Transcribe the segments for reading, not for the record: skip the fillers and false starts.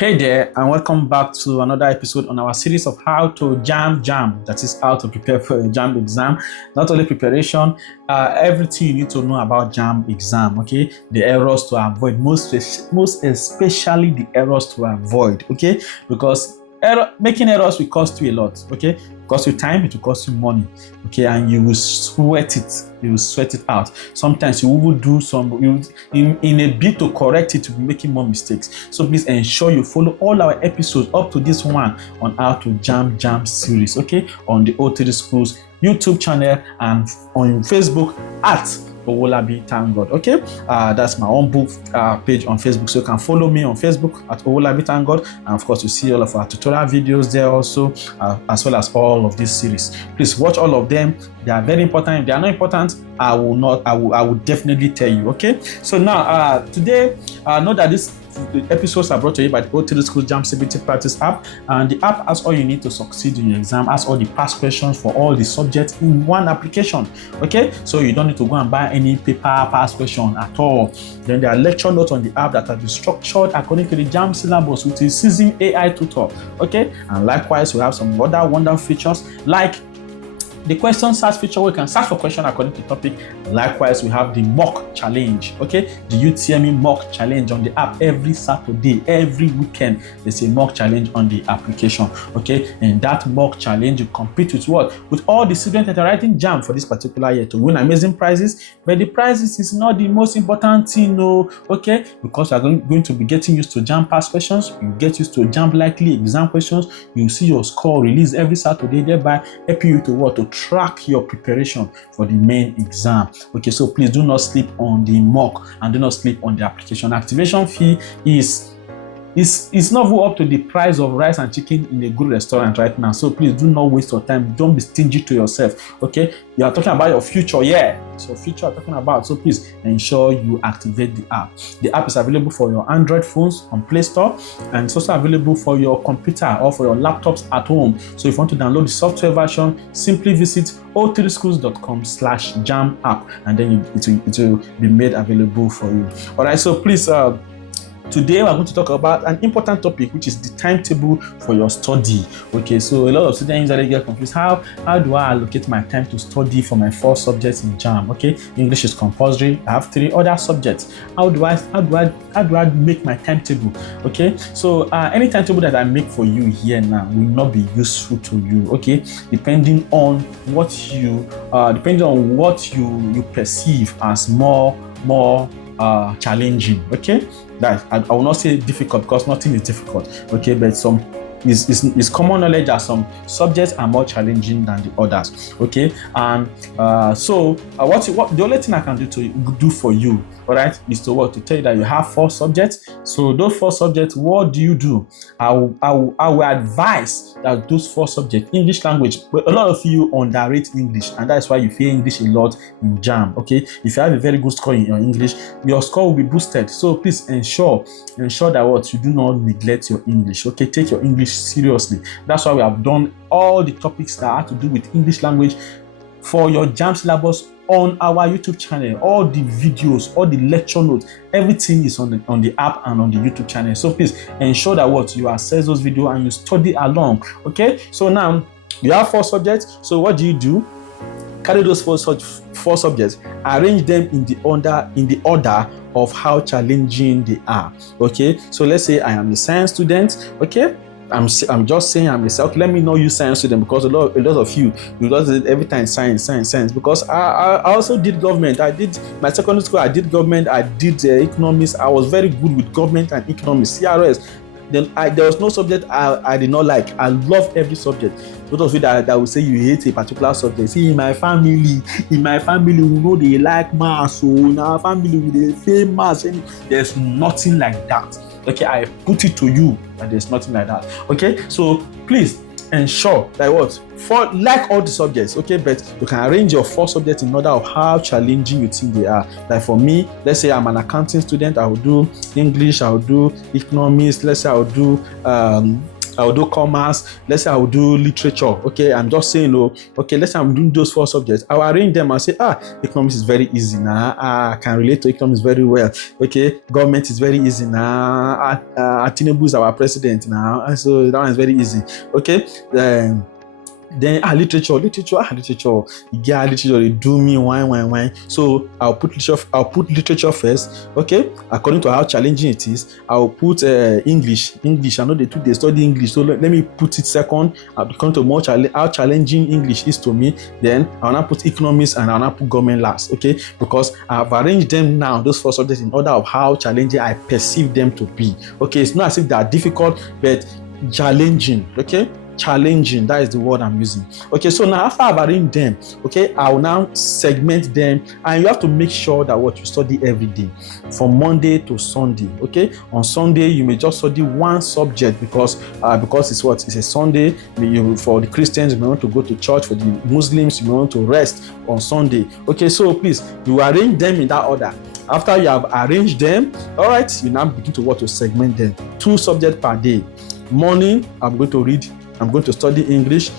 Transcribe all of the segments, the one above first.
Hey there, and welcome back to another episode on our series of how to jam, that is how to prepare for a jam exam. Not only preparation, everything you need to know about jam exam, okay? The errors to avoid, most especially the errors to avoid, okay? Because making errors will cost you a lot, okay? It cost you time, it will cost you money, okay? And you will sweat it. You will sweat it out. Sometimes you will do in a bid to correct it, to be making more mistakes. So please ensure you follow all our episodes up to this one on how to jam series, okay? On the O3SCHOOLS YouTube channel and on Facebook at Owolabi Thank God. Okay, that's my own book page on Facebook, so you can follow me on Facebook at Owolabi Thank God, and of course you see all of our tutorial videos there also, as well as all of this series. Please watch all of them. They are very important. If they are not important, I will definitely tell you. Okay, so now today, know that the episodes are brought to you by the O3SCHOOLS JAMB CBT Practice app, and the app has all you need to succeed in your exam, has all the past questions for all the subjects in one application. Okay, so you don't need to go and buy any paper past question at all. Then there are lecture notes on the app that have been structured according to the JAMB syllabus with a seasoned AI tutor. Okay, and likewise we have some other wonderful features like the question search feature, where you can search for question according to topic. Likewise, we have the mock challenge. Okay, the UTME mock challenge on the app every Saturday, every weekend. There's a mock challenge on the application. Okay, and that mock challenge, you compete with what? With all the students that are writing JAMB for this particular year to win amazing prizes. But the prizes is not the most important thing, no. Okay, because you are going to be getting used to JAMB past questions. You get used to JAMB likely exam questions. You see your score released every Saturday, thereby helping you to what? To track your preparation for the main exam. Okay, so please do not sleep on the mock and do not sleep on the application. Activation fee is not even up to the price of rice and chicken in a good restaurant right now. So please do not waste your time. Don't be stingy to yourself. Okay, you are talking about your future. Yeah, it's your future I'm talking about. So please ensure you activate the app. The app is available for your Android phones on Play Store, and it's also available for your computer or for your laptops at home. So if you want to download the software version, simply visit o3schools.com/jam app, and then it will be made available for you. All right, so please today we're going to talk about an important topic, which is the timetable for your study. Okay, so a lot of students usually get confused. How do I allocate my time to study for my 4 subjects in JAMB? Okay, English is compulsory. I have 3 other subjects. How do I make my timetable? Okay, so any timetable that I make for you here now will not be useful to you. Okay, depending on what you perceive as more challenging. Okay, that I will not say difficult, because nothing is difficult. Okay, but it's common knowledge that some subjects are more challenging than the others. Okay, and what the only thing I can do for you, all right, is to tell you that you have 4 subjects. So those 4 subjects, what do you do? I will advise that those 4 subjects, English language, but a lot of you underrate English, and that's why you fail English a lot in JAMB. Okay, if you have a very good score in your English, your score will be boosted. So please ensure that you do not neglect your English. Okay, take your English seriously. That's why we have done all the topics that have to do with English language for your JAMB syllabus on our YouTube channel. All the videos, all the lecture notes, everything is on the app and on the YouTube channel. So please ensure that you access those videos and you study along. Okay, so now you have 4 subjects. So what do? Carry those 4 subjects, arrange them in the order of how challenging they are. Okay, so let's say I am a science student. Okay, I'm just saying I'm a science. Let me know you science student, because a lot of you just every time science. Because I also did government. I did my secondary school. I did government. I did economics. I was very good with government and economics, CRS. Then there was no subject I did not like. I love every subject. Those of you that will say you hate a particular subject, see, in my family, we know they like maths. So in our family, we fail maths. There's nothing like that. Okay, I put it to you that there's nothing like that. Okay, so please ensure that like all the subjects. Okay, but you can arrange your 4 subjects in order of how challenging you think they are. Like for me, let's say I'm an accounting student, I will do English, I will do economics, let's say I will do I will do commerce, let's say I will do literature. Okay, I'm just saying, oh, okay, let's say I'm doing those 4 subjects. I will arrange them and say, economics is very easy now. I can relate to economics very well. Okay, government is very easy now. Timetable is our president now, and so that one is very easy. Okay, then literature, literature, they do me wine. So I'll put literature first. Okay, according to how challenging it is. I'll put English. I know they study English, so let me put it second. According to how challenging English is to me, then I'll now put economics and I'll now put government last. Okay, because I've arranged them now, those 4 subjects, in order of how challenging I perceive them to be. Okay, it's not as if they are difficult, but challenging. Okay, challenging, that is the word I'm using. Okay, so now after I've arranged them, okay, I will now segment them, and you have to make sure that what you study every day from Monday to Sunday. Okay, on Sunday you may just study one subject because it's a Sunday. For the Christians, you may want to go to church. For the Muslims, you may want to rest on Sunday. Okay, so please, you arrange them in that order. After you have arranged them, all right, you now begin to segment them. 2 subjects per day. Morning, I'm going to study English.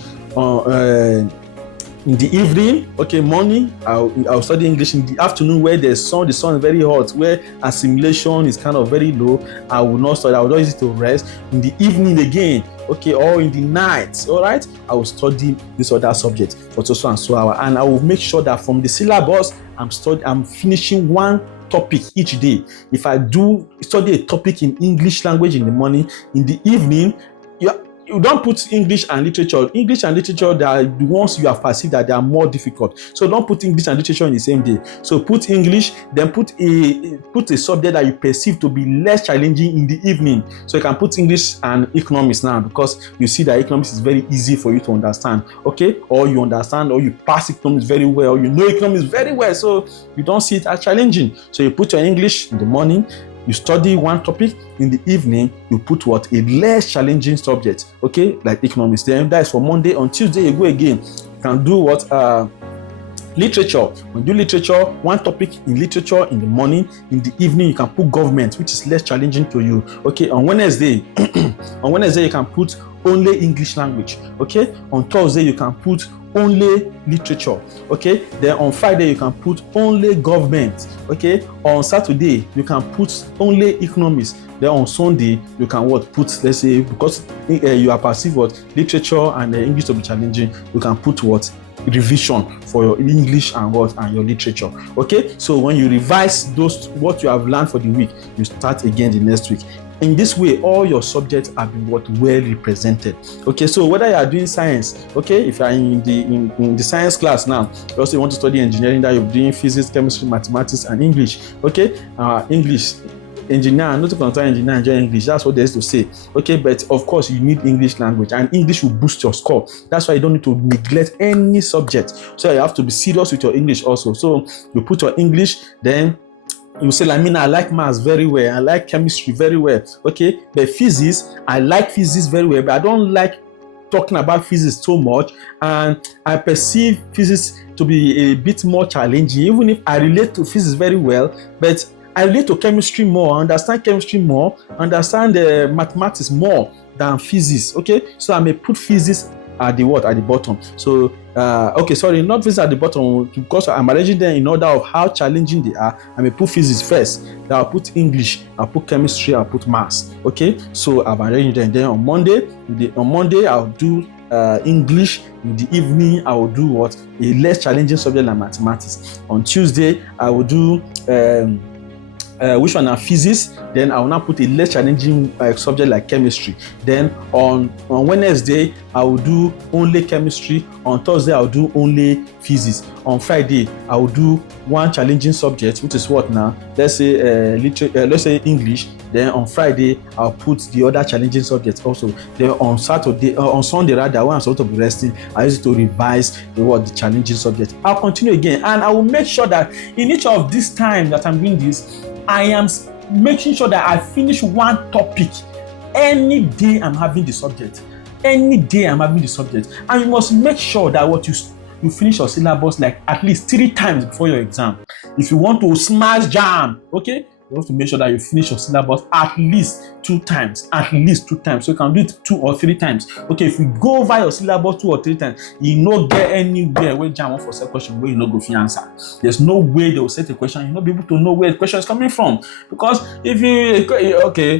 In the evening, okay, morning, I'll study English. In the afternoon, where the sun is very hot, where assimilation is kind of very low, I will not study. I will just use it to rest. In the evening again, okay, or in the night, all right, I will study this other subject for so and so hour, and I will make sure that from the syllabus, I'm finishing one topic each day. If I do study a topic in English language in the morning, in the evening, you don't put English and literature. English and literature, they are the ones you have perceived that they are more difficult. So don't put English and literature in the same day. So put English, then put a subject that you perceive to be less challenging in the evening. So you can put English and economics now, because you see that economics is very easy for you to understand. Okay, or you understand, or you pass economics very well, or you know economics very well, so you don't see it as challenging. So you put your English in the morning. You study one topic. In the evening, you put a less challenging subject, okay, like economics. Then that is for Monday. On Tuesday, you go again. You can do literature. When you do literature, one topic in literature in the morning. In the evening, you can put government, which is less challenging to you. Okay, on Wednesday, you can put only English language. Okay, on Thursday, you can put only literature. Okay, then on Friday you can put only government. Okay, on Saturday you can put only economics. Then on Sunday you can put, let's say, because you are perceived literature and English to be challenging, you can put revision for your English and your literature. Okay, so when you revise what you have learned for the week, you start again the next week. In this way, all your subjects have been well represented. Okay, so whether you are doing science, okay, if you are in the science class now, you also want to study engineering, that you're doing physics, chemistry, mathematics, and English. Okay, English, engineer, not to concern engineer, enjoy English. That's what there is to say. Okay, but of course you need English language, and English will boost your score. That's why you don't need to neglect any subject. So you have to be serious with your English also. So you put your English, then you say, I like maths very well, I like chemistry very well. Okay, but physics, I like physics very well, but I don't like talking about physics so much, and I perceive physics to be a bit more challenging, even if I relate to physics very well, but I relate to chemistry more, I understand chemistry more, understand mathematics more than physics. Okay, so I may put physics at the bottom. So okay, sorry, not physics at the bottom, because I'm arranging them in order of how challenging they are. I may put physics first, then I'll put English, I'll put chemistry, I'll put maths. Okay, so I've arranged them. Then on Monday I'll do English. In the evening I will do a less challenging subject like mathematics. On Tuesday I will do which one are physics. Then I will now put a less challenging subject like chemistry. Then on Wednesday I will do only chemistry. On Thursday I will do only physics. On Friday I will do one challenging subject, which is what now? Let's say English. Then on Friday I'll put the other challenging subjects also. Then on Sunday rather, when I'm supposed to be resting, I use it to revise the challenging subject. I'll continue again, and I will make sure that in each of this time that I'm doing this, I am making sure that I finish one topic any day I'm having the subject. Any day I'm having the subject. And you must make sure that you finish your syllabus like at least 3 times before your exam. If you want to smash JAMB, okay, you have to make sure that you finish your syllabus at least 2 times. So you can do it 2 or 3 times. Okay, if you go over your syllabus 2 or 3 times, you no get anywhere where JAMB wan for set question where you no go fit answer. There's no way they will set a question, you no be able to know where the question is coming from. Because if you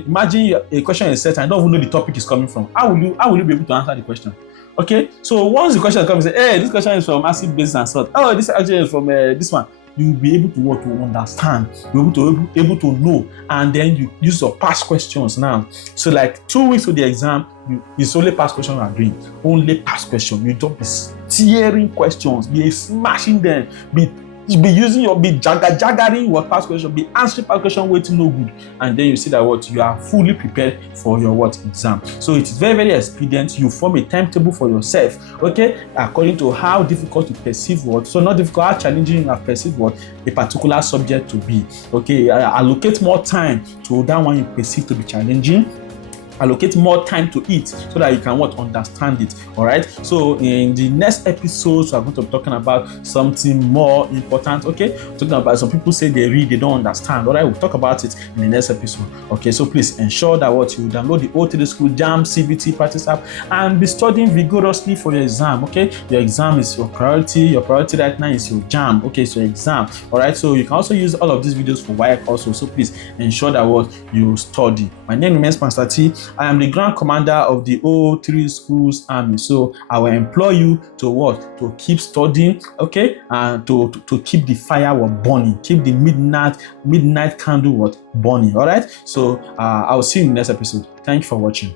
imagine a question is set and you don't even know the topic is coming from, how will you be able to answer the question? Okay, so once the question comes, say, hey, this question is from acid, base, and salt. Oh, this actually is from this one. You will be able to understand, you'll be able to know, and then you use your past questions now. So like 2 weeks to the exam, it's only past question you are doing. Only past question. You don't be steering questions, be smashing them, be jaggering your past question, be answering past question waiting no good, and then you see that what you are fully prepared for your exam. So it is very, very expedient. You form a timetable for yourself, okay, according to how difficult you perceive so not difficult, how challenging you have perceived a particular subject to be. Okay, allocate more time to that one you perceive to be challenging. Allocate more time to it so that you can understand it. All right, so in the next episodes, we're going to be talking about something more important. Okay, talking about, some people say they read, they don't understand. All right, we'll talk about it in the next episode. Okay, so please ensure that you download the O3SCHOOLS JAMB CBT practice app and be studying vigorously for your exam. Okay, your exam is your priority right now is your JAMB. Okay, so your exam. All right, so you can also use all of these videos for WIAC also. So please ensure that you study. My name remains Master T. I am the Grand Commander of the O3SCHOOLS Army. So I will employ you to keep studying, okay, and to keep the fire burning, keep the midnight candle burning. All right. So I will see you in the next episode. Thank you for watching.